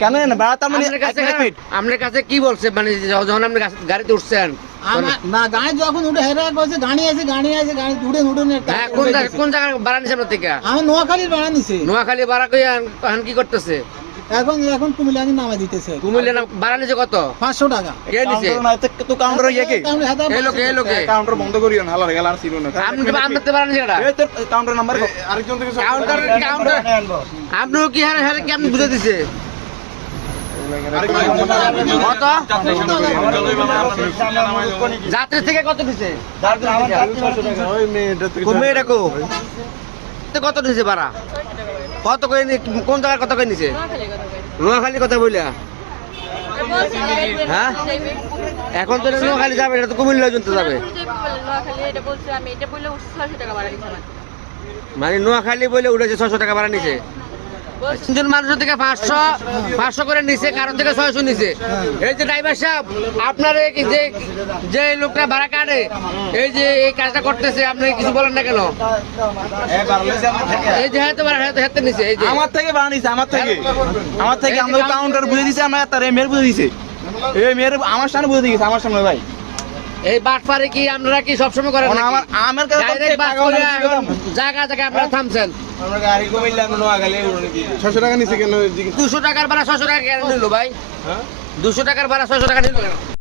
কেন না? ভাড়া তার মানে আপনার কাছে এক মিনিট। আপনার কাছে কি বলছে? মানে যখন আপনি গাড়িতে উঠছেন না গাড়ি যখন উঠে হেরা কইছে গাড়ি আছে গাড়ি আছে গাড়ি উঠে উঠে নে হ্যাঁ কোন জায়গা- ভাড়া নিছে আপনার থেকে? আমি নোয়াখালীর ভাড়া নিছে। নোয়াখালী ভাড়া কই এখন কি করতেছে? এখন এখন কুমিল্লানি নামে দিতেছে। কুমিল্লা না- ভাড়া নিছে কত? পাঁচশো টাকা। কে নিছে? তো- তো কাউন্টার কি? এই লোকে এই লোকে? কাউন্টার বন্ধ করিও না, হালার গেলার ছিল না। আপনি তো তো ভাড়া নিছে কেডা? এই তোর কাউন্টার নাম্বার কত? কাউন্টার কাউন্টার আপনিও কি হারে হারে কেমন বুঝে দিছে কত? যাত্রী দিছে? মেয়েটা? কত দিছে ভাড়া? কত করে কোন জায়গায় কত করে নিছে? নোয়াখালী কথা বইলা হ্যাঁ? এখন তো নোয়াখালী যাবে, এটা তো কুমিল্লা পর্যন্ত যাবে। মানে নোয়াখালী বলে উঠেছে ছশো টাকা ভাড়া নিছে। তিনজন মানুষের থেকে পাঁচশো পাঁচশো করে নিছে কারোর থেকে ছয়শো নিছে এই যে ড্রাইভার সাহেব আপনার যে যে লোকটা ভাড়া কাটে এই যে এই কাজটা করতেছে আপনি কিছু বলেন না কেন এই যে হ্যাঁ ভাড়া তো হ্যাঁ নিছে এই যে আমার থেকে ভাড়া নিছে, আমার থেকে। আমার থেকে আমাদের কাউন্টার বুঝে দিছে, আমার তার মেয়ের বুঝে দিছে। এই মেয়ের আমার সামনে বুঝে দিয়েছে, আমার সামনে ভাই। এই বাটপারে কি আপনারা কি সবসময় করেন আমার আমার কাছে তো ডাইরেক্ট বাস টাকা করে হলে কি করব? জায়গা জায়গায় আপনারা থামছেন ছশো টাকা নিছে কেন? দুশো টাকার ভাড়া ছশো টাকা কেন নিল ভাই? দুশো টাকার ভাড়া ছশো টাকা নিল কেন?